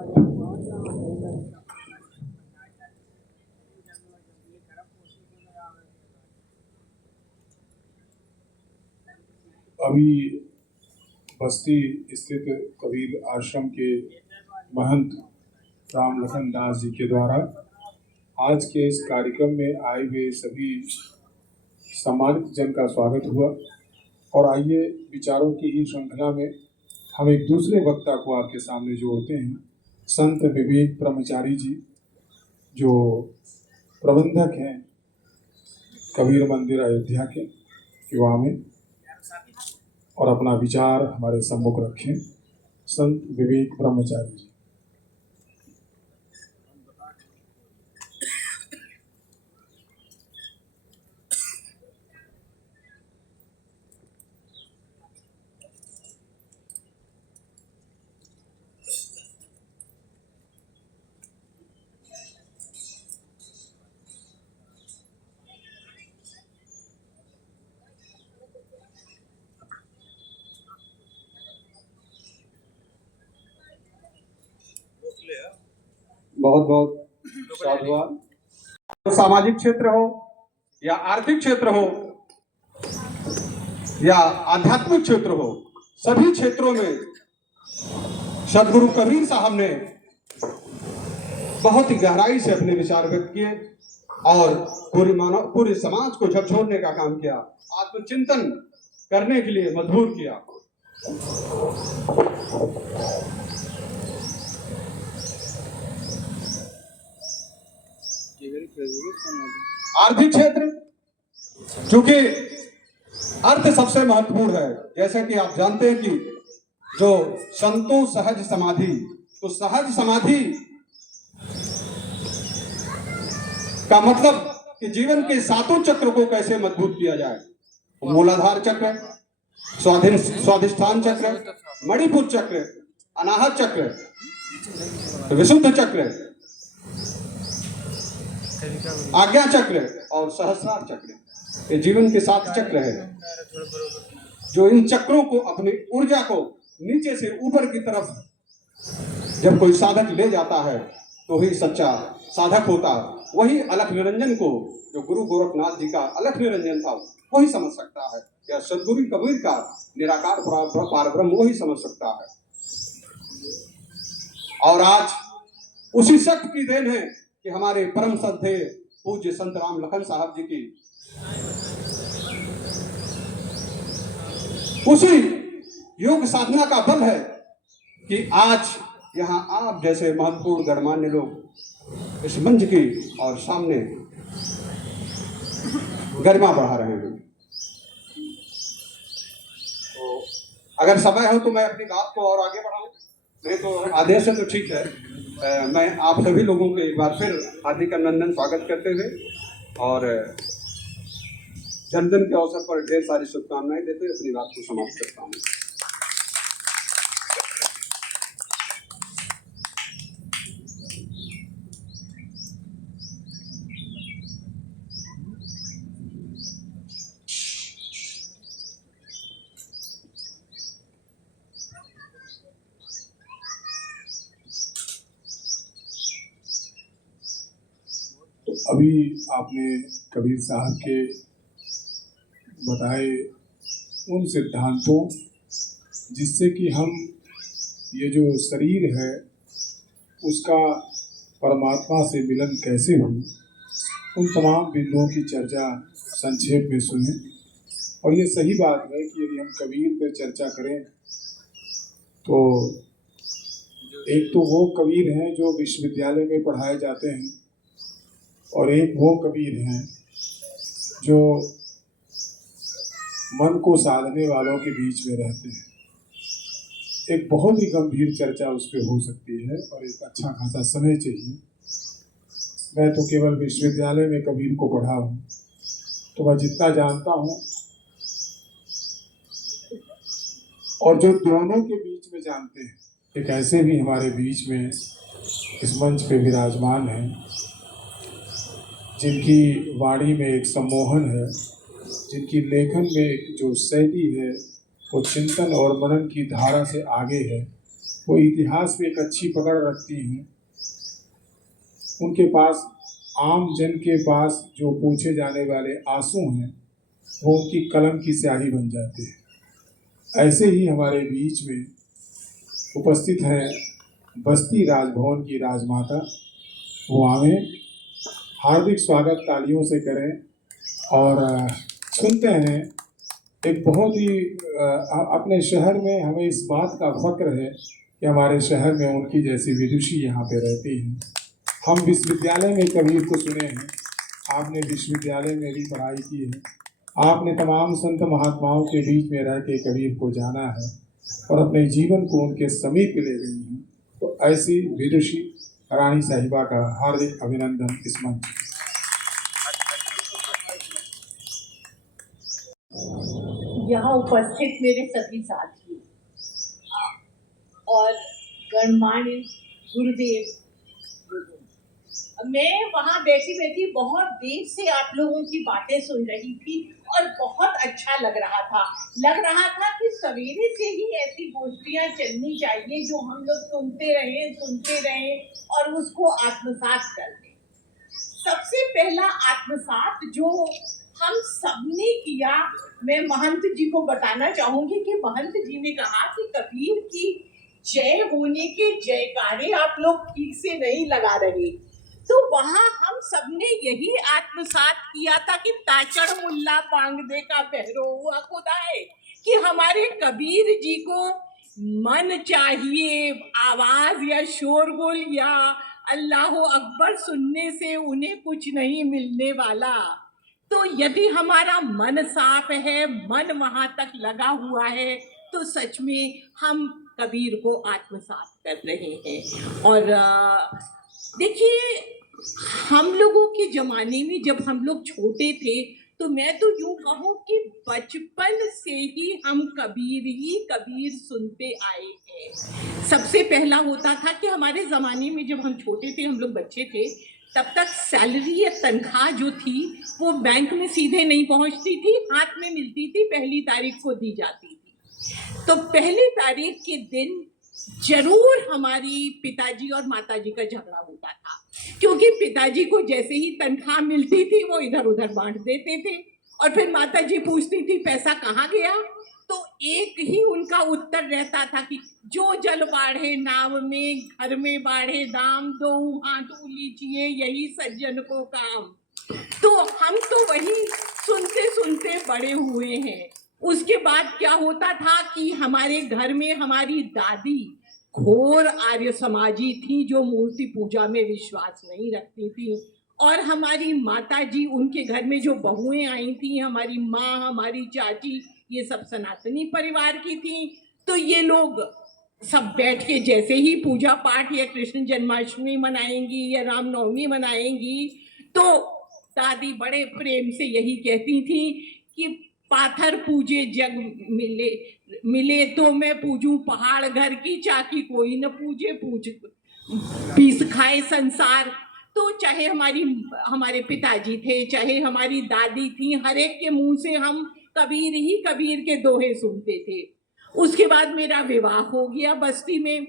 अभी बस्ती स्थित कबीर आश्रम के महंत राम लखन दास जी के द्वारा आज के इस कार्यक्रम में आए हुए सभी सम्मानित जन का स्वागत हुआ। और आइए विचारों की ही श्रृंखला में हम एक दूसरे वक्ता को आपके सामने जोड़ते हैं। संत विवेक ब्रह्मचारी जी जो प्रबंधक हैं कबीर मंदिर अयोध्या के युवा में, और अपना विचार हमारे सम्मुख रखें। संत विवेक ब्रह्मचारी जी। बहुत बहुत साधुवाद। तो सामाजिक क्षेत्र हो या आर्थिक क्षेत्र हो या आध्यात्मिक क्षेत्र हो, सभी क्षेत्रों में सदगुरु कबीर साहब ने बहुत ही गहराई से अपने विचार व्यक्त किए और पूरे समाज को झकझोरने का काम किया, आत्मचिंतन करने के लिए मजबूर किया। आर्थिक क्षेत्र, क्योंकि अर्थ सबसे महत्वपूर्ण है। जैसे कि आप जानते हैं कि जो संतो सहज समाधि, तो सहज समाधि का मतलब कि जीवन के सातों चक्र को कैसे मजबूत किया जाए। मूलाधार चक्र, स्वाधिष्ठान चक्र, मणिपुर चक्र, अनाहत चक्र, विशुद्ध चक्र, आज्ञा चक्र और सहस्रार चक्र, ये जीवन के 7 चक्र है। जो इन चक्रों को, अपनी ऊर्जा को नीचे से ऊपर की तरफ जब कोई साधक ले जाता है तो ही सच्चा साधक होता। वही अलख निरंजन को, जो गुरु गोरखनाथ जी का अलख निरंजन था, वही समझ सकता है, या सदगुरु कबीर का निराकार पारब्रह्म वही समझ सकता है। और आज उसी शक्ति की देन है कि हमारे परम श्रद्धेय पूज्य संत राम लखन साहब जी की उसी योग साधना का बल है कि आज यहाँ आप जैसे महत्वपूर्ण गणमान्य लोग इस मंच की और सामने गरिमा बढ़ा रहे हैं। तो अगर समय हो तो मैं अपनी बात को और आगे बढ़ाऊं, नहीं तो आदेश है तो ठीक है। मैं आप सभी लोगों को एक बार फिर हार्दिक अभिनंदन स्वागत करते हुए और जन्मदिन के अवसर पर ढेर सारी शुभकामनाएं देते हुए अपनी बात को समाप्त करता हूँ। अभी आपने कबीर साहब के बताए उन सिद्धांतों जिससे कि हम ये जो शरीर है उसका परमात्मा से मिलन कैसे हो, उन तमाम बिंदुओं की चर्चा संक्षेप में सुने। और ये सही बात है कि यदि हम कबीर पर चर्चा करें तो एक तो वो कबीर हैं जो विश्वविद्यालय में पढ़ाए जाते हैं, और एक वो कबीर हैं जो मन को साधने वालों के बीच में रहते हैं। एक बहुत ही गंभीर चर्चा उस पर हो सकती है और एक अच्छा खासा समय चाहिए। मैं तो केवल विश्वविद्यालय में कबीर को पढ़ा हूँ, तो मैं जितना जानता हूँ और जो दोनों के बीच में जानते हैं, एक ऐसे भी हमारे बीच में इस मंच पे विराजमान हैं जिनकी वाणी में एक सम्मोहन है, जिनकी लेखन में एक जो शैली है वो चिंतन और मनन की धारा से आगे है। वो इतिहास में एक अच्छी पकड़ रखती हैं। उनके पास, आम जन के पास जो पूछे जाने वाले आंसू हैं वो उनकी कलम की स्याही बन जाते हैं। ऐसे ही हमारे बीच में उपस्थित हैं बस्ती राजभवन की राजमाता। वो हमें हार्दिक स्वागत तालियों से करें और सुनते हैं। एक बहुत ही अपने शहर में हमें इस बात का फक्र है कि हमारे शहर में उनकी जैसी विदुषी यहाँ पे रहती हैं। हम विश्वविद्यालय में कबीर को सुने हैं, आपने विश्वविद्यालय में भी पढ़ाई की है, आपने तमाम संत महात्माओं के बीच में रह के कबीर को जाना है और अपने जीवन को उनके समीप ले गई हैं। तो ऐसी विदुषी रानी साहिबा का हार्दिक अभिनंदन इस मंच। यहाँ उपस्थित मेरे सभी साथी और गणमान्य गुरुदेव, मैं वहाँ बैठी बैठी बहुत देर से आप लोगों की बातें सुन रही थी और बहुत अच्छा लग रहा था कि सवेरे से ही ऐसी गोष्ठियाँ चलनी चाहिए जो हम लोग सुनते रहें और उसको आत्मसात कर लें। सबसे पहला आत्मसात जो हम सबने किया, मैं महंत जी को बताना चाहूंगी कि महंत जी ने कहा कि कबीर की जय होने के जयकारे आप लोग ठीक से नहीं लगा रहे। तो वहां हम सबने यही आत्मसात किया था कि ताचड़ मुल्ला पांगदे का बहरो हुआ खुदाए, कि हमारे कबीर जी को मन चाहिए, आवाज या शोरगुल या अल्लाह अकबर सुनने से उन्हें कुछ नहीं मिलने वाला। तो यदि हमारा मन साफ है, मन वहां तक लगा हुआ है, तो सच में हम कबीर को आत्मसात कर रहे हैं। और देखिए, हम लोगों के ज़माने में जब हम लोग छोटे थे तो मैं तो यूँ कहूँ कि बचपन से ही हम कबीर सुनते आए हैं। सबसे पहला होता था कि हमारे ज़माने में जब हम छोटे थे, हम लोग बच्चे थे, तब तक सैलरी या तनख्वाह जो थी वो बैंक में सीधे नहीं पहुँचती थी, हाथ में मिलती थी, पहली तारीख को दी जाती थी। तो पहली तारीख के दिन जरूर हमारी पिताजी और माताजी का झगड़ा होता था, क्योंकि पिताजी को जैसे ही तनख्वाह मिलती थी वो इधर उधर बांट देते थे और फिर माताजी पूछती थी पैसा कहाँ गया, तो एक ही उनका उत्तर रहता था कि जो जल बाढ़े नाव में, घर में बाढ़े दाम, दो हाथ लीजिए यही सज्जन को काम। तो हम तो वही सुनते सुनते बड़े हुए हैं। उसके बाद क्या होता था कि हमारे घर में हमारी दादी घोर आर्य समाजी थी, जो मूर्ति पूजा में विश्वास नहीं रखती थी, और हमारी माता जी, उनके घर में जो बहुएं आई थी, हमारी माँ, हमारी चाची, ये सब सनातनी परिवार की थी। तो ये लोग सब बैठ के जैसे ही पूजा पाठ या कृष्ण जन्माष्टमी मनाएंगी या रामनवमी मनाएंगी, तो दादी बड़े प्रेम से यही कहती थी कि पाथर पूजे जग मिले तो मैं पूजूं पहाड़ घर की, चाकी कोई न पूजे पीस खाए संसार। तो चाहे हमारे पिताजी थे, चाहे हमारी दादी थी, हर एक के मुंह से हम कबीर के दोहे सुनते थे। उसके बाद मेरा विवाह हो गया बस्ती में।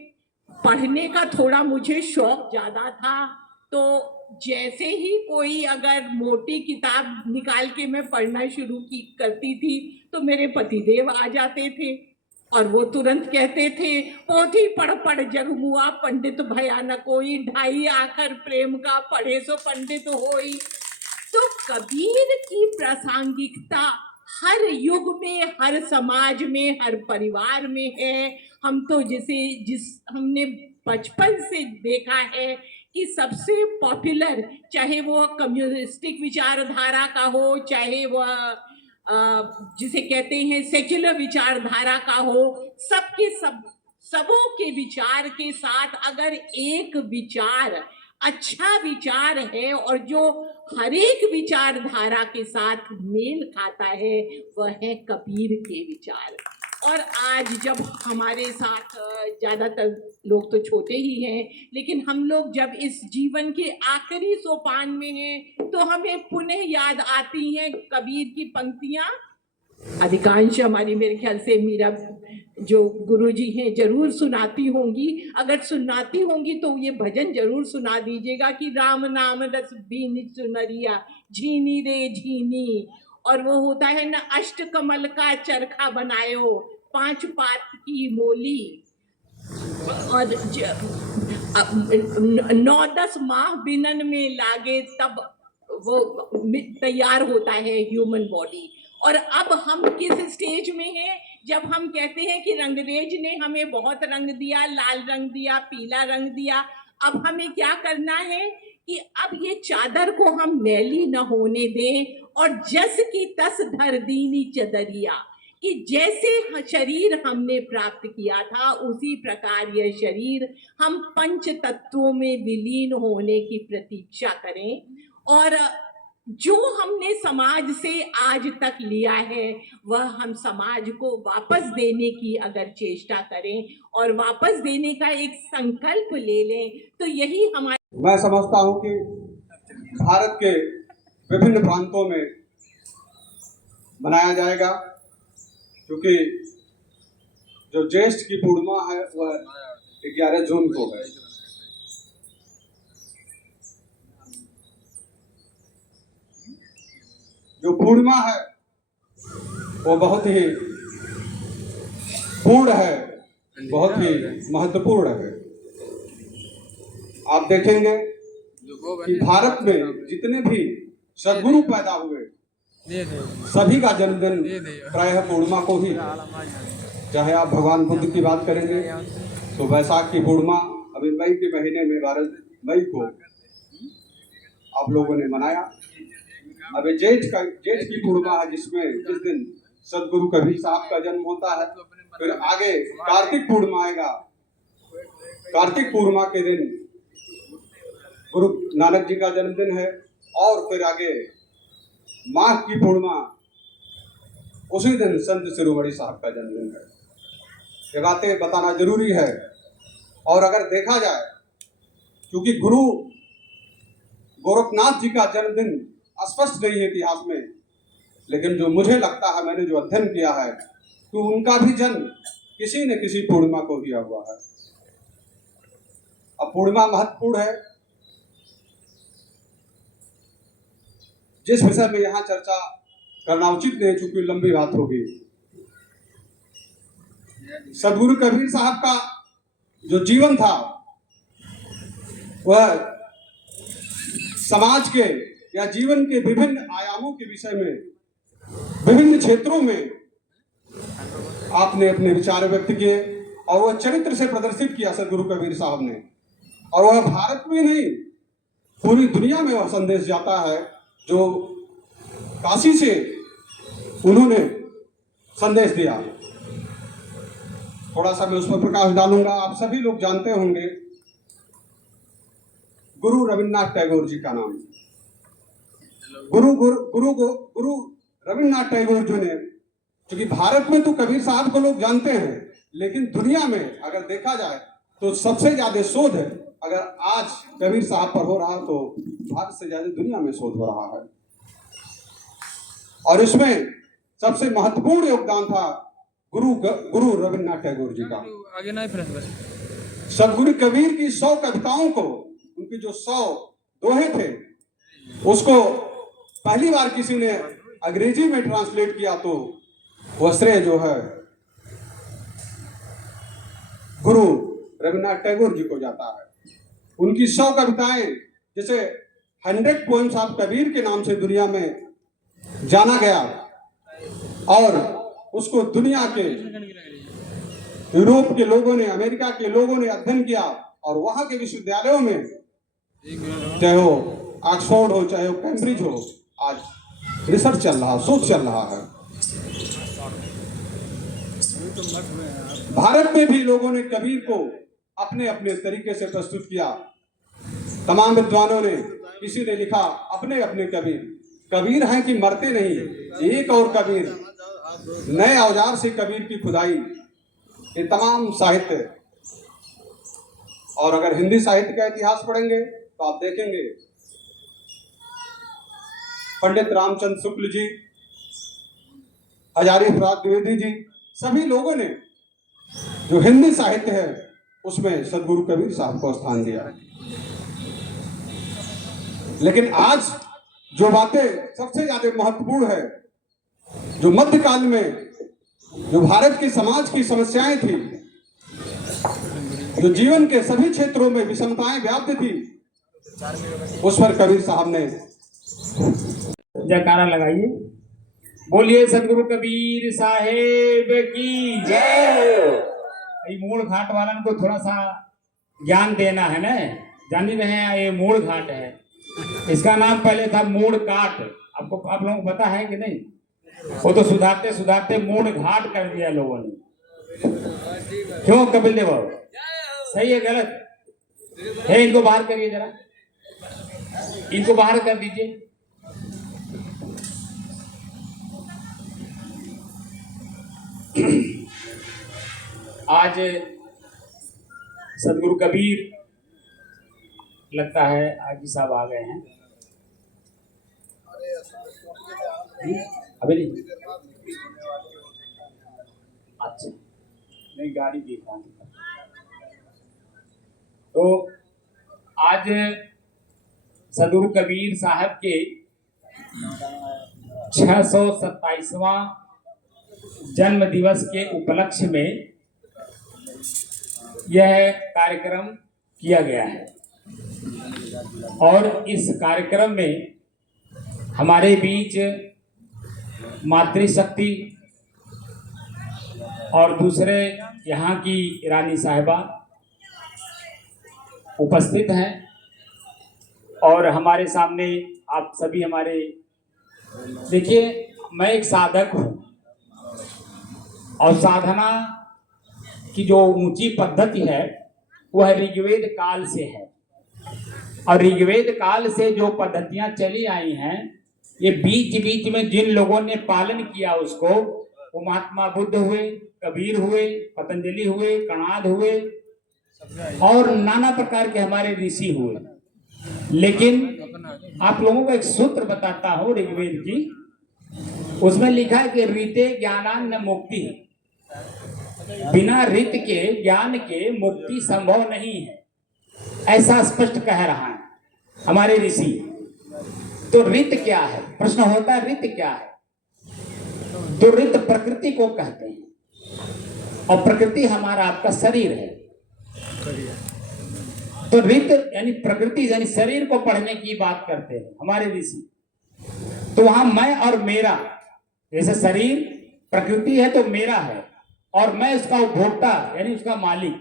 पढ़ने का थोड़ा मुझे शौक ज़्यादा था, तो जैसे ही कोई अगर मोटी किताब निकाल के मैं पढ़ना शुरू करती थी तो मेरे पतिदेव आ जाते थे और वो तुरंत कहते थे, पोथी पढ़ जरु हुआ पंडित भयानक कोई, ढाई आखर प्रेम का पढ़े सो पंडित होई। तो कबीर की प्रासंगिकता हर युग में, हर समाज में, हर परिवार में है। हम तो हमने बचपन से देखा है कि सबसे पॉपुलर, चाहे वो कम्युनिस्टिक विचारधारा का हो, चाहे वह जिसे कहते हैं सेक्युलर विचारधारा का हो, सबों के विचार के साथ अगर एक विचार अच्छा विचार है और जो हर एक विचारधारा के साथ मेल खाता है, वह है कबीर के विचार। और आज जब हमारे साथ ज़्यादातर लोग तो छोटे ही हैं, लेकिन हम लोग जब इस जीवन के आखिरी सोपान में हैं, तो हमें पुनः याद आती हैं कबीर की पंक्तियाँ। अधिकांश हमारी, मेरे ख्याल से मीरा जो गुरुजी हैं जरूर सुनाती होंगी। अगर सुनाती होंगी तो ये भजन जरूर सुना दीजिएगा कि राम नाम रस बीनी सुनरिया झीनी रे झीनी। और वो होता है ना, अष्ट कमल का चरखा बनायो 5 पात की मोली। और 9-10 माह बिनन में लागे तब वो तैयार होता है ह्यूमन बॉडी। और अब हम किस स्टेज में हैं, जब हम कहते हैं कि रंगरेज ने हमें बहुत रंग दिया, लाल रंग दिया, पीला रंग दिया। अब हमें क्या करना है कि अब ये चादर को हम मैली न होने दें और जस की तस धर दीनी चदरिया, कि जैसे शरीर हमने प्राप्त किया था उसी प्रकार यह शरीर हम पंच तत्वों में विलीन होने की प्रतीक्षा करें। और जो हमने समाज से आज तक लिया है वह हम समाज को वापस देने की अगर चेष्टा करें और वापस देने का एक संकल्प ले लें तो यही हमारे। मैं समझता हूं कि भारत के विभिन्न प्रांतों में मनाया जाएगा, क्योंकि जो ज्येष्ठ की पूर्णिमा है वह 11 जून को है। जो पूर्णिमा है वो बहुत ही पूर्ण है, बहुत ही महत्वपूर्ण है। आप देखेंगे कि भारत में जितने भी सद्गुरु पैदा हुए सभी का जन्मदिन प्रायः पूर्णिमा को ही। चाहे आप भगवान बुद्ध की बात करेंगे तो वैशाख की पूर्णिमा अभी मई के महीने में 12 मई को आप लोगों ने मनाया। अभी जेठ की पूर्णिमा है जिस दिन सदगुरु कबीर साहब का जन्म होता है। फिर आगे कार्तिक पूर्णिमा आएगा। कार्तिक पूर्णिमा के दिन गुरु नानक जी का जन्मदिन है। और फिर आगे माघ की पूर्णिमा, उसी दिन संत शिरोमणि साहब का जन्मदिन है। ये बातें बताना जरूरी है। और अगर देखा जाए, क्योंकि गुरु गोरखनाथ जी का जन्मदिन स्पष्ट नहीं है इतिहास में, लेकिन जो मुझे लगता है, मैंने जो अध्ययन किया है, तो उनका भी जन्म किसी न किसी पूर्णिमा को किया हुआ है। अब पूर्णिमा महत्वपूर्ण है। जिस विषय में यहाँ चर्चा करना उचित नहीं, चूंकि लंबी बात होगी। सदगुरु कबीर साहब का जो जीवन था वह समाज के या जीवन के विभिन्न आयामों के विषय में, विभिन्न क्षेत्रों में आपने अपने विचार व्यक्त किए और वह चरित्र से प्रदर्शित किया सदगुरु कबीर साहब ने। और वह भारत में नहीं, पूरी दुनिया में वह संदेश जाता है जो काशी से उन्होंने संदेश दिया। थोड़ा सा मैं उस पर प्रकाश डालूंगा। आप सभी लोग जानते होंगे गुरु रविन्द्रनाथ टैगोर जी का नाम। गुरु रविन्द्रनाथ टैगोर जी ने, क्योंकि भारत में तो कबीर साहब को लोग जानते हैं, लेकिन दुनिया में अगर देखा जाए तो सबसे ज्यादा शोध अगर आज कबीर साहब पर हो रहा तो भारत से ज्यादा दुनिया में शोध हो रहा है। और इसमें सबसे महत्वपूर्ण योगदान था गुरु रविन्द्रनाथ टैगोर जी का। सदगुरु कबीर की 100 कविताओं को, उनकी जो 100 दोहे थे, उसको पहली बार किसी ने अंग्रेजी में ट्रांसलेट किया तो वह श्रेय जो है गुरु रविन्द्रनाथ टैगोर जी को जाता है। उनकी 100 कविताएं, जैसे 100 पोएम्स ऑफ कबीर के नाम से दुनिया में जाना गया, और उसको दुनिया के, यूरोप के लोगों ने, अमेरिका के लोगों ने अध्ययन किया। और वहां के विश्वविद्यालयों में, चाहे वो ऑक्सफोर्ड हो, चाहे वो कैम्ब्रिज हो, आज रिसर्च चल रहा, शोध चल रहा है। भारत में भी लोगों ने कबीर को अपने अपने तरीके से प्रस्तुत किया। तमाम विद्वानों ने, किसी ने लिखा अपने अपने कबीर हैं कि मरते नहीं, एक और कबीर, नए औजार से कबीर की खुदाई, ये तमाम साहित्य। और अगर हिंदी साहित्य का इतिहास पढ़ेंगे तो आप देखेंगे पंडित रामचंद्र शुक्ल जी, हजारी प्रसाद द्विवेदी जी, सभी लोगों ने जो हिंदी साहित्य है उसमें सदगुरु कबीर साहब को स्थान दिया। लेकिन आज जो बातें सबसे ज्यादा महत्वपूर्ण है, जो मध्यकाल में जो भारत की समाज की समस्याएं थी, जो जीवन के सभी क्षेत्रों में विषमताएं व्याप्त थी, उस पर कबीर साहब ने जयकारा लगाइए। बोलिए सदगुरु कबीर साहेब की जय। मूल घाट वालन को थोड़ा सा ज्ञान देना है ना, जान ही रहे हैं ये मूल घाट है। इसका नाम पहले था मूल काट, आपको आप लोगों को पता है कि नहीं? वो तो सुधारते सुधारते मूल घाट कर दिया लोगों ने। क्यों कपिल देव बाबू? सही है गलत है? इनको बाहर करिए जरा, इनको बाहर कर दीजिए। आज सदगुरु कबीर लगता है आजी साहब आ गए हैं। अभी नहीं, अच्छा नहीं, गाड़ी देख रहा हूँ। तो आज सदगुरु कबीर साहब के 627वां जन्म दिवस के उपलक्ष्य में यह कार्यक्रम किया गया है। और इस कार्यक्रम में हमारे बीच मातृशक्ति और दूसरे यहाँ की रानी साहिबा उपस्थित हैं। और हमारे सामने आप सभी हमारे, देखिए मैं एक साधक हूँ और साधना की जो ऊंची पद्धति है वह ऋग्वेद काल से है। और ऋग्वेद काल से जो पद्धतियां चली आई हैं, ये बीच बीच में जिन लोगों ने पालन किया उसको, वो महात्मा बुद्ध हुए, कबीर हुए, पतंजलि हुए, कणाद हुए और नाना प्रकार के हमारे ऋषि हुए। लेकिन आप लोगों को एक सूत्र बताता हूँ ऋग्वेद की, उसमें लिखा है कि रीते ज्ञानान्न मुक्ति, बिना रित के ज्ञान के मुक्ति संभव नहीं है, ऐसा स्पष्ट कह रहा है हमारे ऋषि। तो रित क्या है? प्रश्न होता है रित क्या है? तो रित प्रकृति को कहते हैं और प्रकृति हमारा आपका शरीर है। तो रित यानी प्रकृति यानी शरीर को पढ़ने की बात करते हैं हमारे ऋषि। तो वहां मैं और मेरा, जैसे शरीर प्रकृति है तो मेरा है और मैं उसका उपभोक्ता यानी उसका मालिक,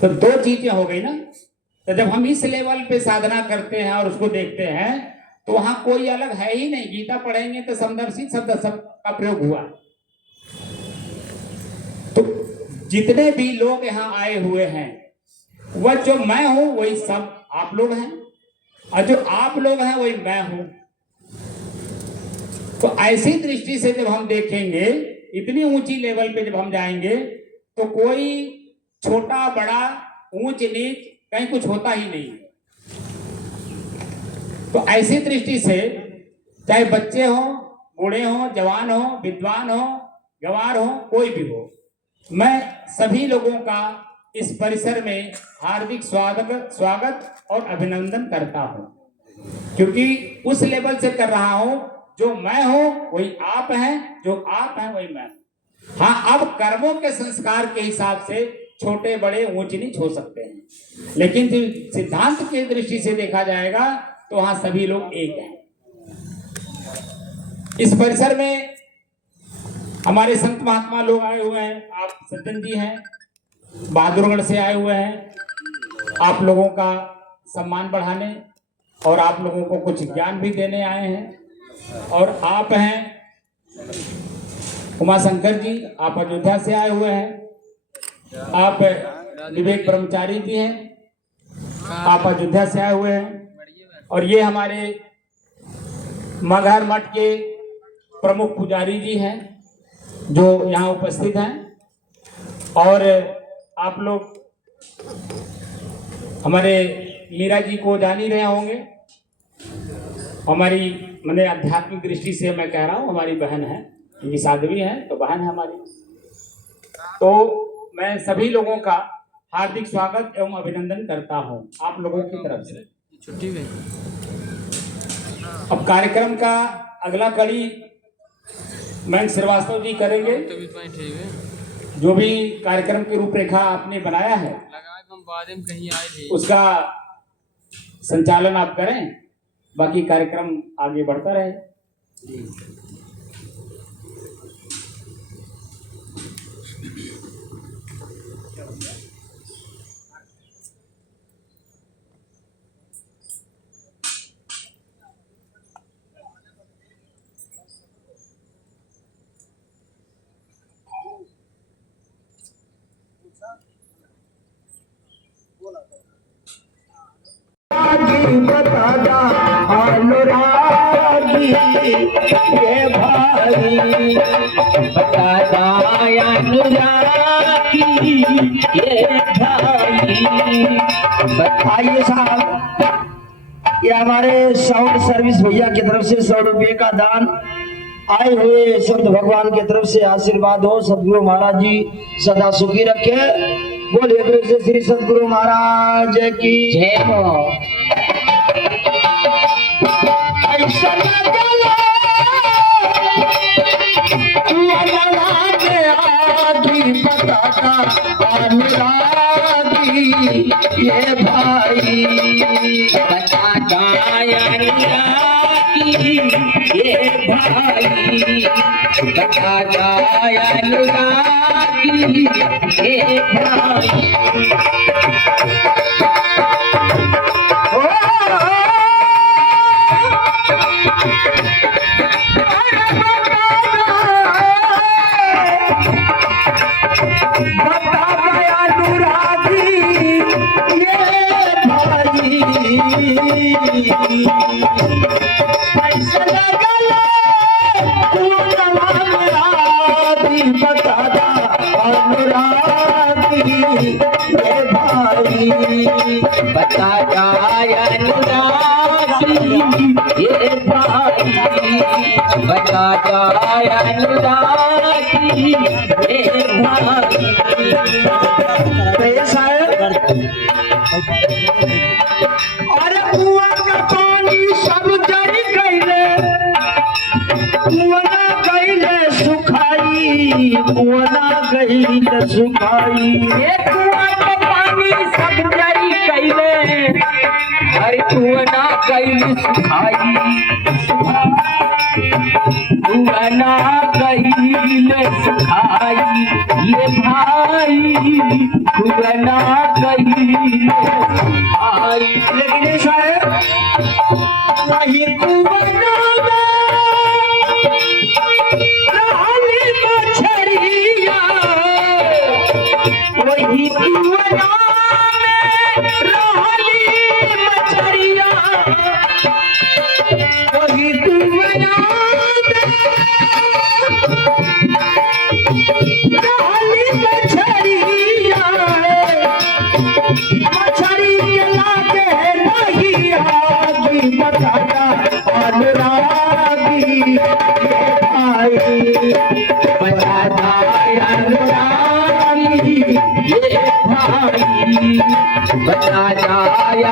तो दो चीजें हो गई ना। तो जब हम इस लेवल पे साधना करते हैं और उसको देखते हैं तो वहां कोई अलग है ही नहीं। गीता पढ़ेंगे तो समदर्शी शब्द सब का प्रयोग हुआ। तो जितने भी लोग यहाँ आए हुए हैं वह जो मैं हूं वही सब आप लोग हैं, और जो आप लोग हैं वही मैं हूं। तो ऐसी दृष्टि से जब हम देखेंगे, इतनी ऊंची लेवल पे जब हम जाएंगे तो कोई छोटा बड़ा ऊंच नीच कहीं कुछ होता ही नहीं। तो ऐसी दृष्टि से चाहे बच्चे हो, बूढ़े हो, जवान हो, विद्वान हो, गंवार हो, कोई भी हो, मैं सभी लोगों का इस परिसर में हार्दिक स्वागत और अभिनंदन करता हूं, क्योंकि उस लेवल से कर रहा हूं जो मैं हूं वही आप हैं, जो आप हैं वही मैं। हाँ, अब कर्मों के संस्कार के हिसाब से छोटे बड़े ऊंच नीच हो सकते हैं, लेकिन जो सिद्धांत की दृष्टि से देखा जाएगा तो वहां सभी लोग एक हैं। इस परिसर में हमारे संत महात्मा लोग आए हुए हैं। आप सज्जन जी हैं, बहादुरगढ़ से आए हुए हैं, आप लोगों का सम्मान बढ़ाने और आप लोगों को कुछ ज्ञान भी देने आए हैं। और आप हैं उमाशंकर जी, आप अयोध्या से आए हुए हैं। आप विवेक ब्रह्मचारी जी हैं, आप अयोध्या से आए हुए हैं। और ये हमारे मगहर मठ के प्रमुख पुजारी जी हैं जो यहाँ उपस्थित हैं। और आप लोग हमारे मीरा जी को जान ही रहे होंगे, हमारी मैंने आध्यात्मिक दृष्टि से मैं कह रहा हूँ, हमारी बहन है, क्योंकि साध्वी है तो बहन है हमारी। तो मैं सभी लोगों का हार्दिक स्वागत एवं अभिनंदन करता हूं आप लोगों की तरफ से। छुट्टी में अब कार्यक्रम का अगला कड़ी मैं श्रीवास्तव जी करेंगे। तभी तो ठीक है जो भी कार्यक्रम की रूपरेखा आपने बनाया है लगा हम बाद में कहीं आए थे उसका संचालन आप करें, बाकी कार्यक्रम आगे बढ़ता रहे। बतादा अनुरागी ये भाई बतादा अनुरागी ये भाई। बताइए साहब, ये हमारे साउंड सर्विस भैया की तरफ से 100 रुपये का दान आए हुए संत भगवान की तरफ से आशीर्वाद हो। सदगुरु महाराज जी सदा सुखी रखे। बोलिए प्रेम से श्री सदगुरु महाराज की जय हो। ऐसा लगला आदि बताता अनुरागी ये भाई बताता अनुरागी ये भाई बताता अनुरागी ये भाई। बता जाए अनुरागी ये भाई बता जाए अनुरागी ये भाई। अरे कुआं का पानी सब जरी गईले कुआं गईले सुखाई कुआं गईले सुखाई। ये कुआं का पानी सब जरी गईले अरे कुआं गईले सुखाई कुआं गईले सुखाई ये भाई कुआं गईले सुखाई। लेकिन साहब वही कुआं मछरिया वही कुआं मछरिया वही मछरिया मछरी के लागे नहीं आगी बताता अनुरागी ये भाई बताता अनुरागी ये भाई बताता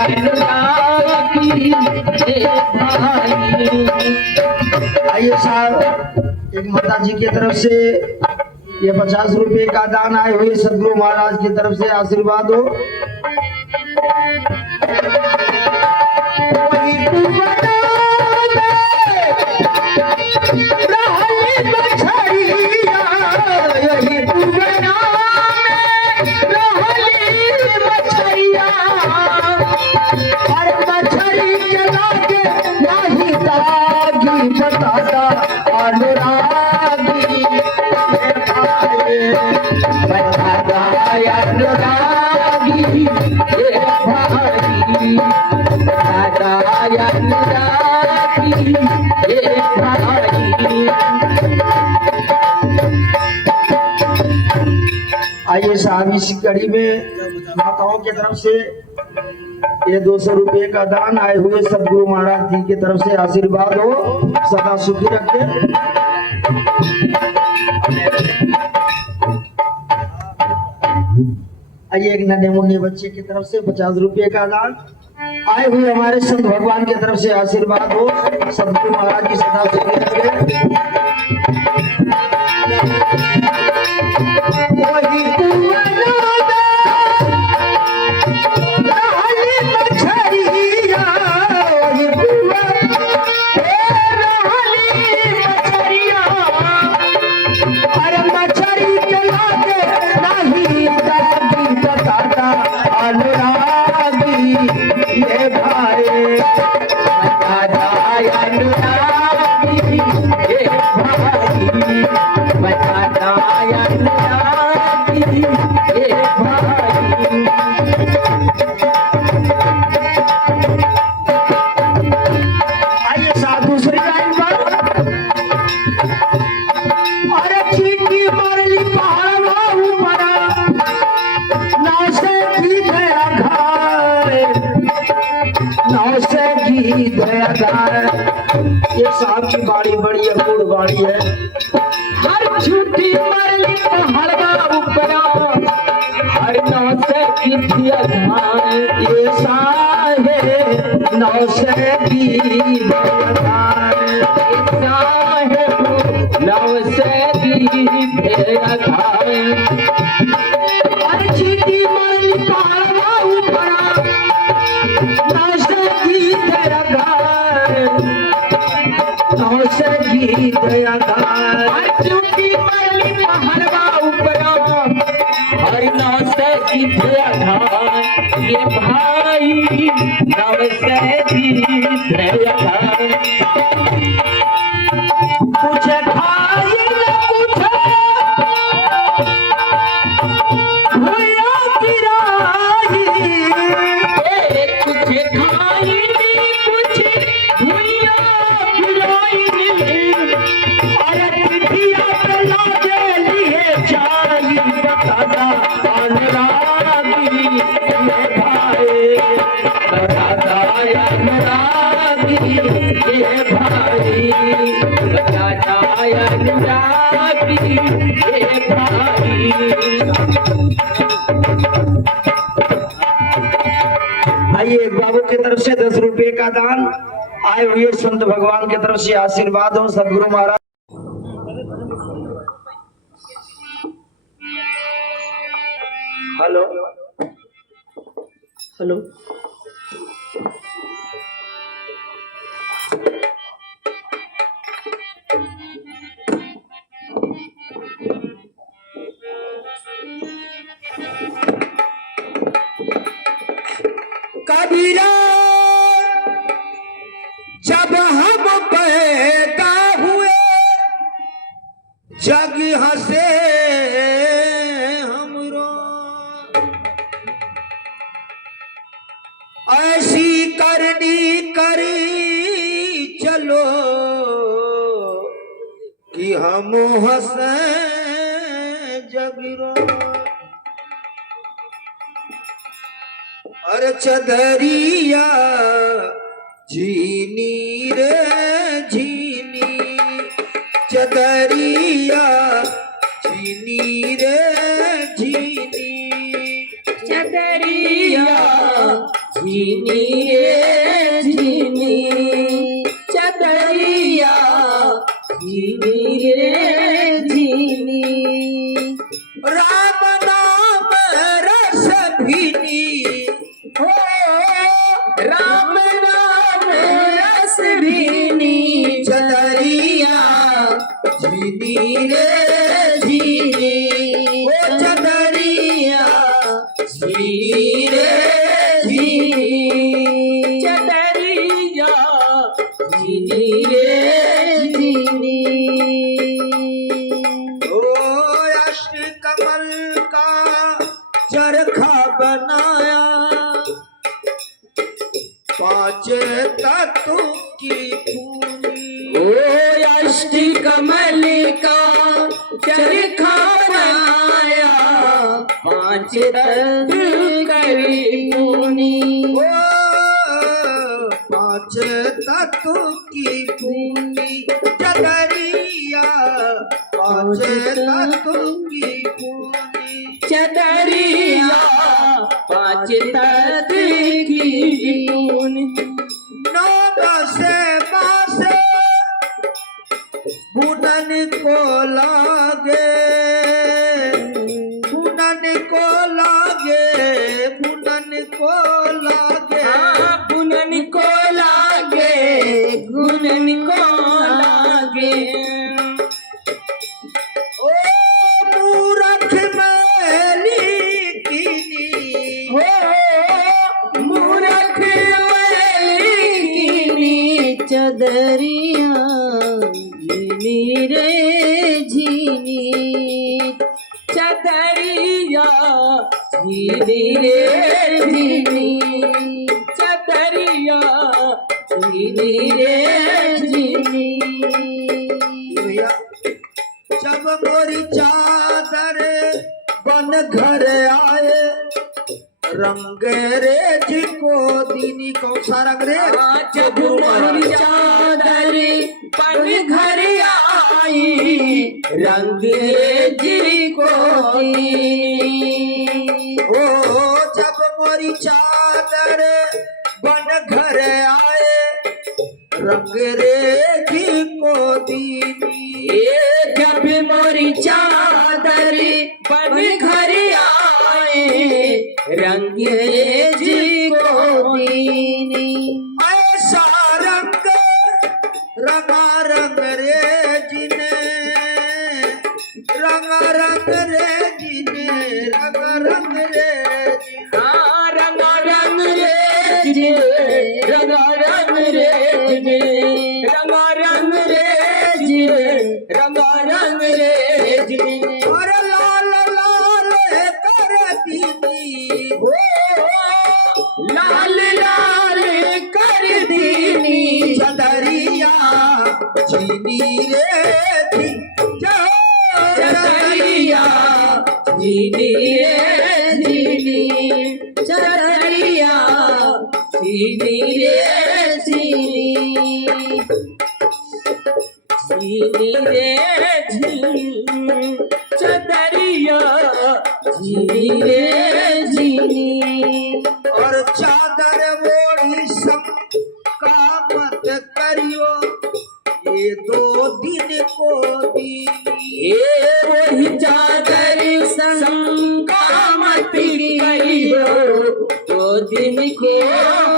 अनुरागी ये भाई। आइए साहब, एक माता जी की तरफ से ये 50 रुपए का दान आए हुए सदगुरु महाराज की तरफ से आशीर्वाद हो। आइए साहब, इस कड़ी में माताओं की तरफ से ये 200 रुपये का दान आए हुए सदगुरु महाराज जी की तरफ से आशीर्वाद हो, सदा सुखी रखे। आइए एक नन्हे मुन्ने बच्चे की तरफ से 50 रुपए का दान आए हुए हमारे संत भगवान की तरफ से आशीर्वाद हो। सदगुरु महाराज की सदा से ये साहब की बाड़ी बड़ी अकूड़ बाड़ी है। हर छुट्टी मरली हरवा उपरा हर नौसे की धियाधान ये साहे नौसे की धियाधान ये साहे नौसे की धियाधान हर छुट्टी मरली हरवा उपरा नौसे की धियाधान नौसे की धियाधान हर छुट्टी मरली हरवा उपरा हर नौसे की धियाधान ये भाई नौसे की धियाधान कुछ खाई न कुछ भूया गिराई कुछ खाई नहीं कुछ भूया गिराई अरे पिठिया पे लागे लिए चाली बताना अनुरागी ये भाई बताना अनुरागी ये भाई बताना अनुरागी ये भाई। आइए एक बाबू की तरफ से 10 रुपए का दान आए हुए संत भगवान की तरफ से आशीर्वाद हो। सदगुरु महाराज हेलो हेलो कबीरा जब हम पैदा हुए जग हंसे हमरो ऐसी करनी करी चलो कि हम हंसे जगरो अरे चदरिया झीनी रे झीनी चदरिया झीनी रे झीनी चदरिया झीनी रे झीनी चदरिया झीनी रे झीनी राम नाम रस भीनी हो राम नाम रस भीनी चदरिया झीनी रे झीनी ओ चदरिया झीनी रे झीनी चदरिया झीनी रे झीनी ओ अष्ट कमल का चरखा बनाया 5 तत्व की पूरी ओ अष्ट कमल का चरखा बनाया 5 तत्व की पूरी ओ 5 तत्व की पूरी चदरिया 5 तत्व की पूरी चदरिया पाँच तत्व की धून। नौ बसे बासे बुनन को लागे, बुनन को लागे, बुनन को लागे। बुनन को लागे, गुनन को लागे। ओ मूरख मैली कीनी, हो मूरख की चदरिया झीनी रे झीनी, चदरिया झीनी रे झीनी, चदरिया झीनी रे झीनी। भैया जब मोरी चादर बन घर आए, रंग रे जिको दीनी। कौन सा रंग रे? जब मोरी चादर बन घर आई, रंग जी को ओ जब मोरी चादर बन घर आए, रंग रे जिको दीनी। जब मोरी चादर बन घर आए, रंग जी को दीनी। ऐसा रंग रंगा रंग रे जिने, रंगा रंग रे जिने, रंगा रंग रे जिने। रंगा रंग रे जे, रंगा रंग रे जे, रंगा रंग रे जे, रंगा रंग रे जे। और लाल लाल कर दीनी, ओ लाल लाल कर दीनी, चदरिया झीनी रे झी, चदरिया झीनी रे झीनी, चदरिया झीनी रे झीनी, झीनी रे झीनी, चदरिया झीनी रे झीनी। और चादर ओढ़ी सब का मत करियो, ये दो दिन को दीनी। ये वही चादर संका मत करियो, तो दिन को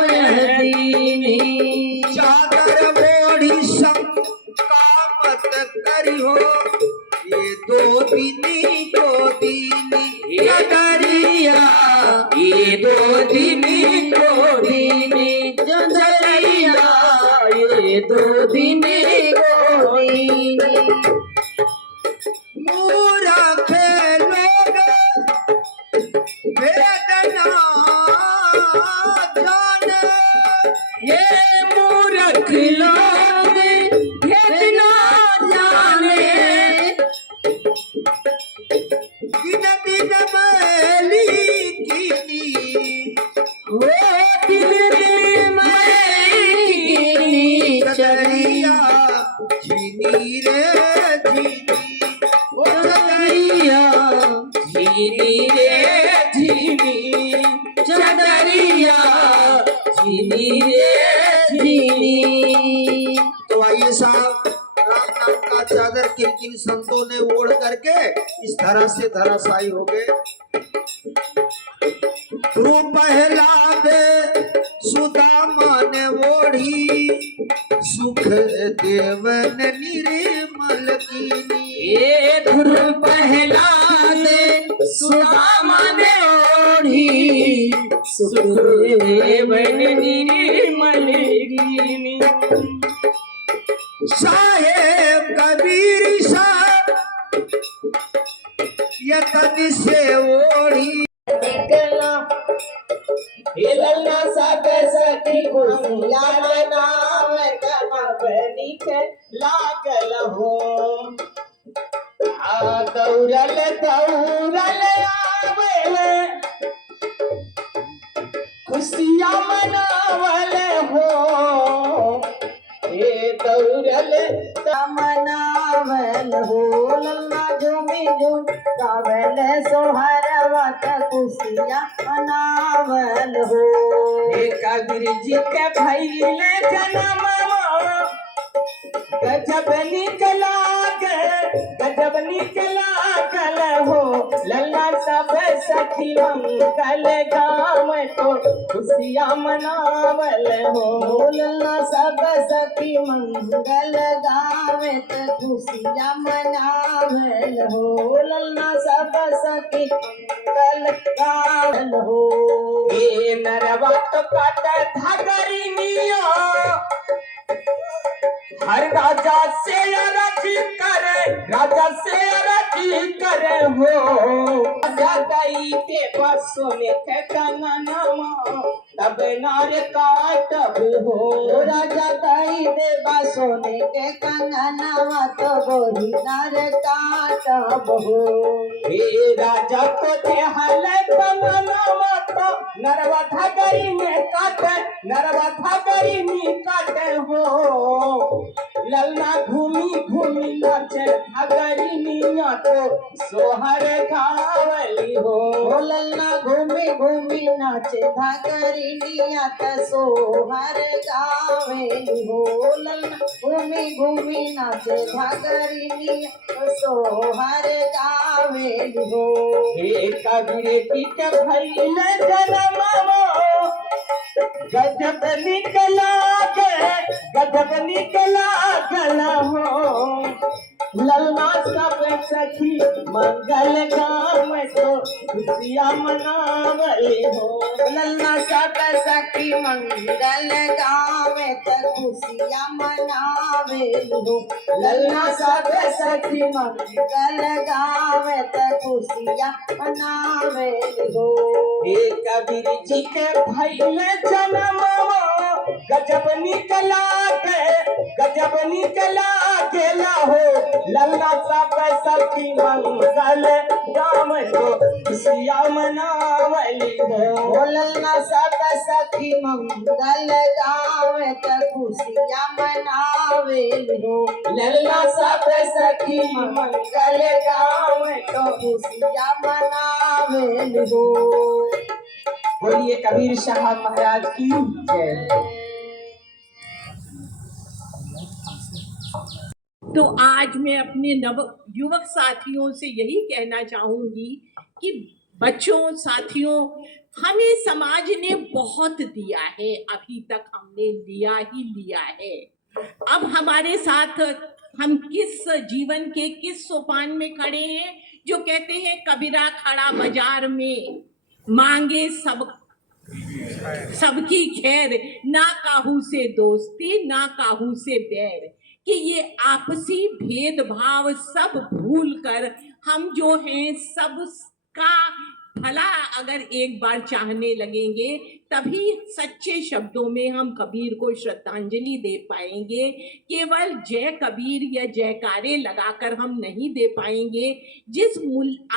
यह दीनी। चादर ओढ़ी सब का मत करियो, ये दो दिन को दीनी। चदरिया ये दो दिन को दीनी, चदरिया ये दो दिन को दीनी। मूरख लोग वेदना जाने, ये मूर्ख लोग भेदना जाने, दिन दिन मैली कीनी। वो दिन दिन मैं गिनी, चदरिया झीनी रे झीनी, ओ चदरिया झीनी रे झीनी, चदरिया झीनी रे झीनी। तो आइए साहब, राम नाम का चादर किन किन संतों ने ओढ़ करके इस तरह से धराशायी हो गए। ध्रुव प्रहलाद सुदामा ने ओढ़ी, सुख देवन निर्मल कीनी। ये ध्रुव प्रहलाद सुदामा ने ओढ़ी, सुखदेवन निर्मल कीनी। साहेब कबीर साहब यतन से ओढ़ी, लल्ला साग सखी खुशिया मनाव कमबनिक लागल हो। दौड़ल दौड़ल आवे खुशिया मनावल हो। हे दौड़ल मनावल हो, लल्ला झूमी झुंड गावल सोहरवत खुशिया मनावल हो। कबीर जी के भैले जन्म गजब निकला कल हो लल्ला सब सखी मंगल गाम तो खुशियाँ मनावल हो। लल्ला सब सखी मंगल गावत खुशिया मनावल हो। लल्ला सब सखी मंगल गावल हो। ये नरवा तो काट धगरिनिया हर राजा से अरजी करे हो। राजा गई पे बसों में कंगनमा तब नार काटब हो। राजा कही देवा सोने के कंगनवा तो बोली नर काटब हो। हे राजा तो थे हल कंगनमा तो नरवा धगरी में काटे हो। लल्ला घूमी नाचे धगरी निया तो सोहर गावली हो। लल्ला घूमी नाचे धगरी निया त सोहर गावेली हो। लल्ला घूमी नाचे धगरी निया त सोहर गावेली हो। हे कबीर जी के भैले जन्मवा गजब निकला गल हो। लल्ला सब सखी मंगल गाम तो खुशियाँ मनावली हो। लल्ला सब सखी मंगल गावे त खुशिया मनावेली हो। लल्ला सब सखी मंगल गावे त खुशिया मनावेली हो। हे कबीर जी के भैले जन्मवा गजब निकला गेला हो। लल्ला सब सखी मंगल गाम तो खुशियाँ मनावली हो। लल्ला सब सखी मंगल गावे त खुशिया मनावेली हो। लल्ला सब सखी मंगल गाम तो खुशिया मनावेली हो। बोलिए कबीर साहब महाराज की जय। तो आज मैं अपने नव युवक साथियों से यही कहना चाहूंगी कि बच्चों साथियों, हमें समाज ने बहुत दिया है, अभी तक हमने लिया है। अब हमारे साथ हम किस जीवन के किस सोपान में खड़े हैं, जो कहते हैं कबीरा खड़ा बाजार में मांगे सबकी खैर, ना काहू से दोस्ती ना काहू से बैर। कि ये आपसी भेदभाव सब भूल कर हम जो हैं सबका भला अगर एक बार चाहने लगेंगे, तभी सच्चे शब्दों में हम कबीर को श्रद्धांजलि दे पाएंगे। केवल जय कबीर या जयकारे लगाकर हम नहीं दे पाएंगे।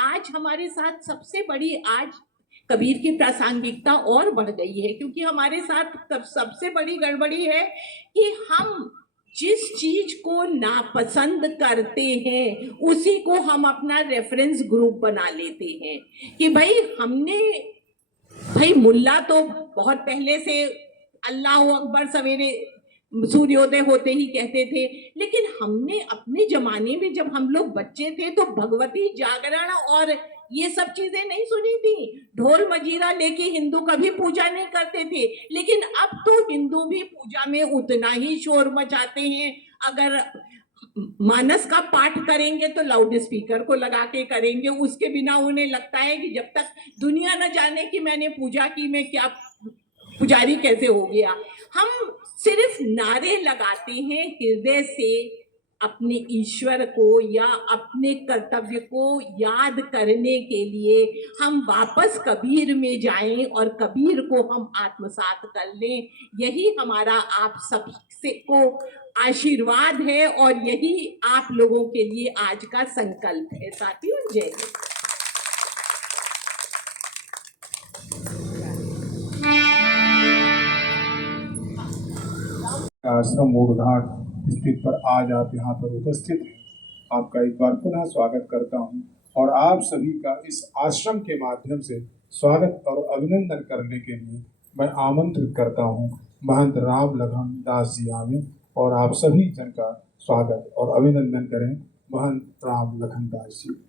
आज हमारे साथ सबसे बड़ी आज कबीर की प्रासंगिकता और बढ़ गई है, क्योंकि हमारे साथ सबसे बड़ी गड़बड़ी है कि हम जिस चीज को नापसंद करते हैं उसी को हम अपना रेफरेंस ग्रुप बना लेते हैं कि भाई मुल्ला तो बहुत पहले से अल्लाह अकबर सवेरे सूर्योदय होते ही कहते थे, लेकिन हमने अपने जमाने में जब हम लोग बच्चे थे तो भगवती जागरण और ये सब चीजें नहीं सुनी थी। ढोल मजीरा लेके हिंदू कभी पूजा नहीं करते थे, लेकिन अब तो हिंदू भी पूजा में उतना ही शोर मचाते हैं। अगर मानस का पाठ करेंगे तो लाउड स्पीकर को लगा के करेंगे, उसके बिना उन्हें लगता है कि जब तक दुनिया न जाने कि मैंने पूजा की, मैं क्या पुजारी कैसे हो गया। हम सिर्फ नारे लगाते हैं, हृदय से अपने ईश्वर को या अपने कर्तव्य को याद करने के लिए हम वापस कबीर में जाएं और कबीर को हम आत्मसात कर लें। यही हमारा आप सब से को आशीर्वाद है और यही आप लोगों के लिए आज का संकल्प है। साथियों, जय हिंद। आश्रम मोड़घाट स्थित पर आज आप यहाँ पर उपस्थित हैं, आपका एक बार पुनः स्वागत करता हूँ। और आप सभी का इस आश्रम के माध्यम से स्वागत और अभिनंदन करने के लिए मैं आमंत्रित करता हूँ महंत राम लखन दास जी आवे और आप सभी जन का स्वागत और अभिनंदन करें महंत राम लखन दास जी।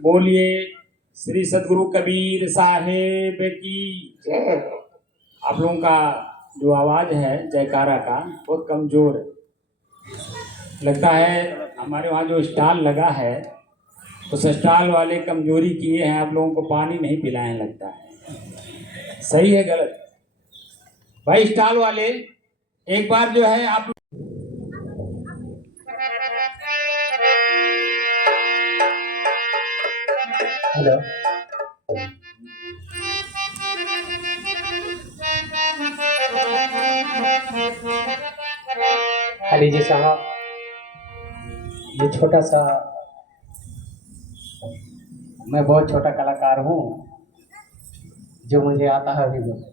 बोलिए श्री सदगुरु कबीर साहेब की जय। आप लोगों का जो आवाज है जयकारा का बहुत कमजोर है। लगता है हमारे वहाँ जो स्टॉल लगा है उस स्टॉल वाले कमजोरी किए हैं, आप लोगों को पानी नहीं पिलाएं लगता है। सही है गलत भाई? स्टॉल वाले एक बार जो है आप हेलो अली जी साहब, ये छोटा सा मैं बहुत छोटा कलाकार हूँ, जो मुझे आता है अभी बोलो।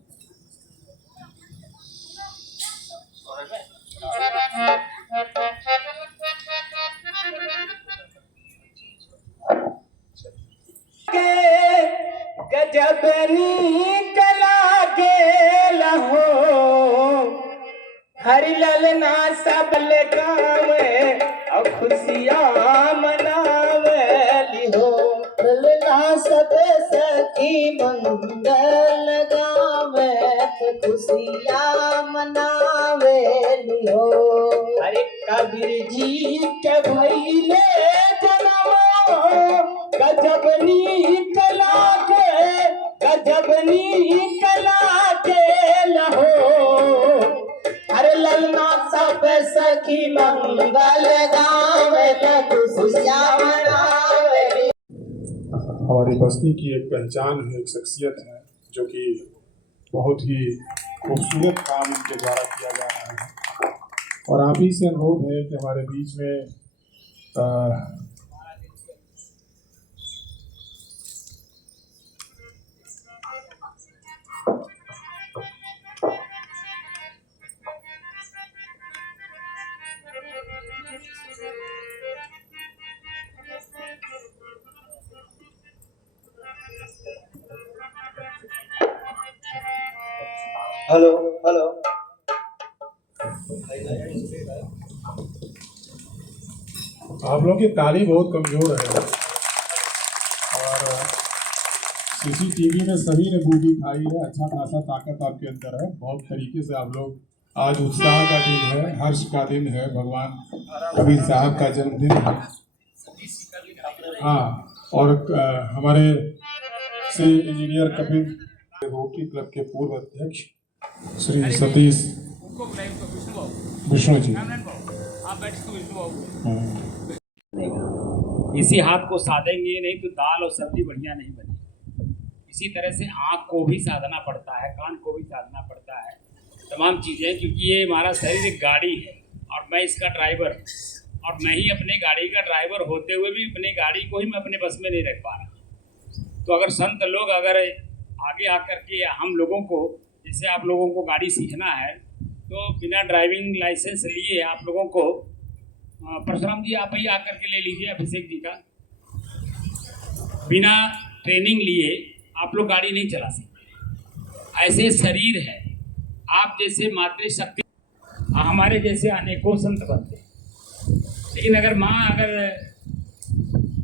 गजबनी कला के लहो हरि ललना सब लगावे और खुशियाँ मनावे लिहो। ललना सब सखी मंगल गावे खुशियाँ मनावे लियो। अरे कबीर जी के भैले जन्मो गजबनी कला के लहो। अरे ललना सब सखी मंगल गावे खुशियाँ मनावे। हमारी बस्ती की एक पहचान है, एक शख्सियत है जो कि बहुत ही खूबसूरत काम इनके द्वारा किया जा रहा है और आप ही से अनुरोध है कि हमारे बीच में हेलो हेलो आप लोगों की ताली बहुत कमज़ोर है और सीसीटीवी में सभी ने बूटी खाई है। अच्छा खासा ताकत आपके अंदर है, बहुत तरीके से आप लोग आज उत्साह का दिन है, हर्ष का दिन है, भगवान कबीर साहब का जन्मदिन है। हाँ, और हमारे Shri engineer Kapil rotary club के पूर्व अध्यक्ष श्री सतीश विष्णु जी। इसी हाथ को साधेंगे नहीं तो दाल और सब्जी बढ़िया नहीं बनी। इसी तरह से आँख को भी साधना पड़ता है, कान को भी साधना पड़ता है, तमाम चीज़ें, क्योंकि ये हमारा शरीर एक गाड़ी है और मैं इसका ड्राइवर, और मैं ही अपने गाड़ी का ड्राइवर होते हुए भी अपनी गाड़ी को ही मैं अपने बस में नहीं रख पा रहा। तो अगर संत लोग अगर आगे आकर के हम लोगों को, जैसे आप लोगों को गाड़ी सीखना है तो बिना ड्राइविंग लाइसेंस लिए आप लोगों को, परशुराम जी आप ही आकर के ले लीजिए, अभिषेक जी का, बिना ट्रेनिंग लिए आप लोग गाड़ी नहीं चला सकते। ऐसे शरीर है, आप जैसे मातृशक्ति, हमारे जैसे अनेकों संत बनते हैं, लेकिन अगर माँ अगर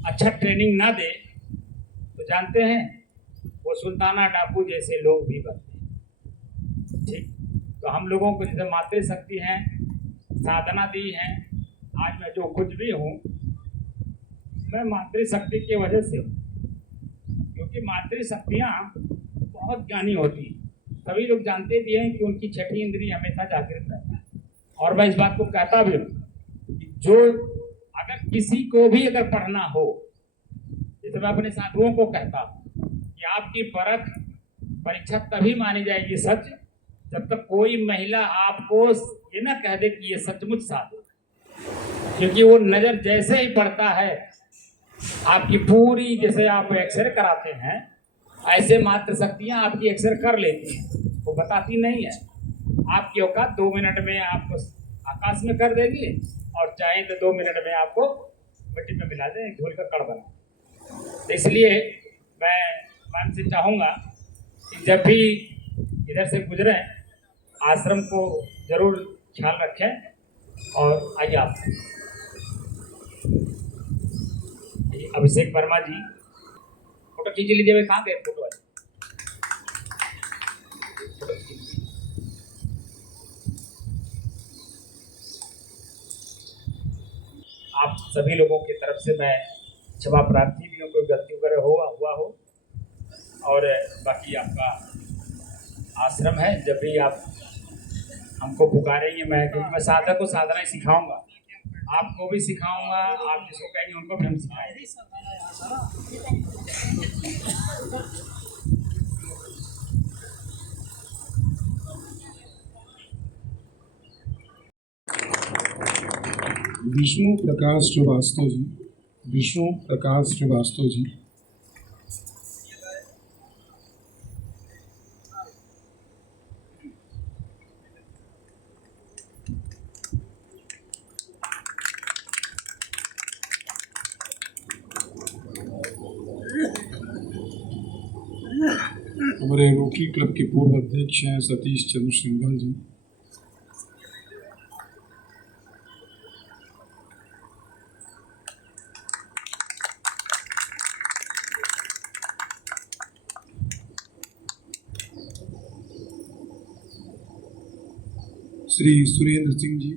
अच्छा ट्रेनिंग ना दे तो जानते हैं वो सुल्ताना डाकू जैसे लोग भी बनते हैं। ठीक, तो हम लोगों को जैसे मातृशक्ति है, साधना दी है, आज मैं जो कुछ भी हूँ मैं मातृशक्ति की वजह से हूँ, क्योंकि मातृशक्तियाँ बहुत ज्ञानी होती हैं। सभी लोग जानते भी हैं कि उनकी छठी इंद्रिय हमेशा जागृत रहता है, और मैं इस बात को कहता भी हूँ कि जो अगर किसी को भी अगर पढ़ना हो, जैसे मैं अपने साधुओं को कहता हूँ कि आपकी परख परीक्षा तभी मानी जाएगी सच जब तक कोई महिला आपको ये ना कह दे कि ये सचमुच साधु। क्योंकि वो नजर जैसे ही पड़ता है आपकी पूरी, जैसे आप एक्सरे कराते हैं ऐसे मात्र शक्तियां आपकी एक्सरे कर लेती हैं, वो बताती नहीं है। आपकी औकात 2 मिनट में आपको आकाश में कर देगी और चाहे तो 2 मिनट में आपको मिट्टी में मिला दें, धूल का कण बना। तो इसलिए मैं मन से चाहूँगा कि जब भी इधर से गुजरें आश्रम को जरूर ख्याल रखें। और आइए आप अभिषेक वर्मा जी फोटो खींच लीजिए। मैं कहाँ गए फोटो वाले? फोटो खींच लीजिए। आप सभी लोगों की तरफ से मैं क्षमा प्रार्थी भी हूँ, कोई गलती वगैरह हुआ हो। और बाकी आपका आश्रम है, जब भी आप हमको पुकारेंगे, मैं साधक को साधना ही सिखाऊंगा, आपको भी सिखाऊंगा, आप जिसको कहेंगे उनको भी हम सिखाएंगे। विष्णु प्रकाश श्रीवास्तव जी, विष्णु प्रकाश श्रीवास्तव जी। हमारे रोटरी क्लब के पूर्व अध्यक्ष हैं सतीश चंद्र सिंघल जी। श्री सुरेंद्र सिंह जी,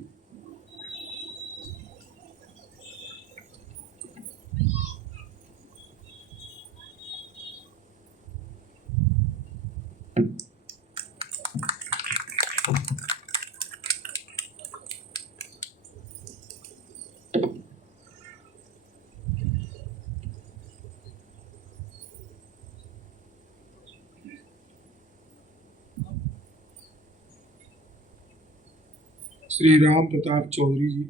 श्री राम प्रताप चौधरी जी,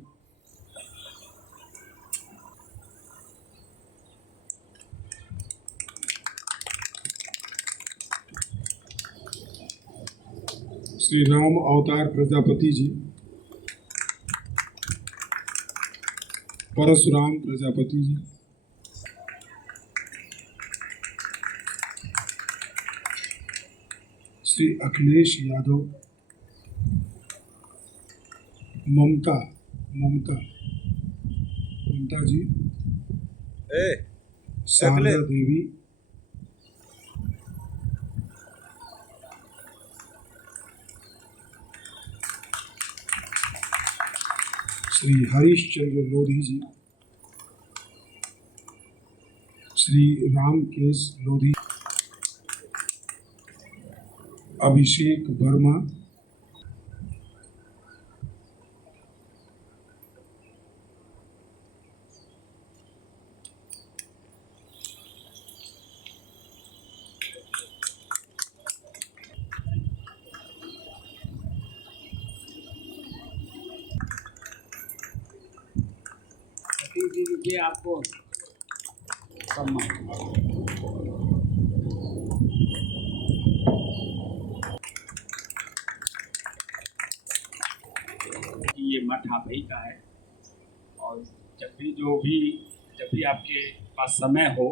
श्री राम अवतार प्रजापति जी, परशुराम प्रजापति जी, श्री अखिलेश यादव, ममता जी, शारदा देवी, श्री हरीशचंद्र लोधी जी, श्री रामकेश लोधी, अभिषेक वर्मा, ये आपको सम्मान। ये मठ आप ही का है और जब भी आपके पास समय हो,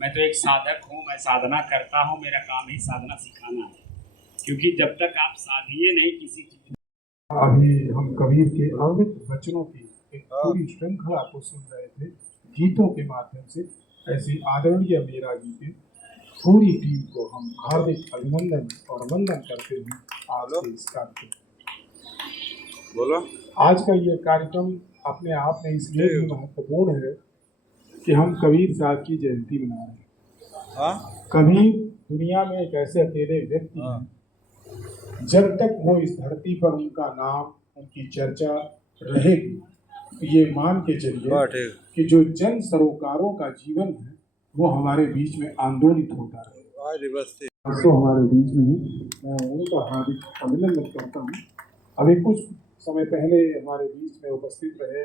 मैं तो एक साधक हूँ, मैं साधना करता हूँ, मेरा काम ही साधना सिखाना है, क्योंकि जब तक आप साधिए नहीं किसी चीज। अभी हम कबीर के अमृत वचनों की एक पूरी श्रृंखला को सुन रहे थे गीतों के माध्यम से। ऐसी आदरणीय मीरा जी की पूरी टीम को हम हार्दिक अभिनंदन और वंदन करते हैं। आज के इस कार्यक्रम बोलो, आज का ये कार्यक्रम अपने आप में इसलिए भी महत्वपूर्ण है कि हम कबीर साहब की जयंती मना रहे हैं। कबीर दुनिया में एक ऐसे अकेले व्यक्ति हैं, जब तक वो इस धरती पर उनका नाम, उनकी चर्चा रहेगी, तो ये मान के चलिए कि जो जन सरोकारों का जीवन है वो हमारे बीच में आंदोलित होता रहे। तो हमारे बीच में ही मैं उनका हार्दिक अभिनंदन करता हूँ। अभी कुछ समय पहले हमारे बीच में उपस्थित रहे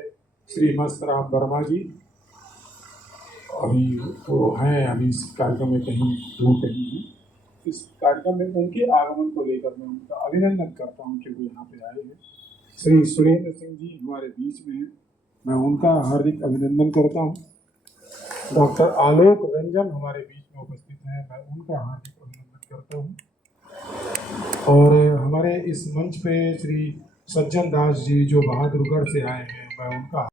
श्री मस्तराम वर्मा जी अभी वो हैं, अभी इस कार्यक्रम में कहीं दूर कहीं हैं। इस कार्यक्रम में उनके आगमन को लेकर मैं उनका अभिनंदन करता हूं कि वो यहाँ पे आए हैं। श्री सुरेंद्र सिंह जी हमारे बीच में हैं, मैं उनका हार्दिक अभिनंदन करता हूं। डॉक्टर आलोक रंजन हमारे बीच में उपस्थित हैं, मैं उनका हार्दिक अभिनंदन करता हूं। और हमारे इस मंच पे श्री सज्जन दास जी जो बहादुरगढ़ से आए हैं, मैं उनका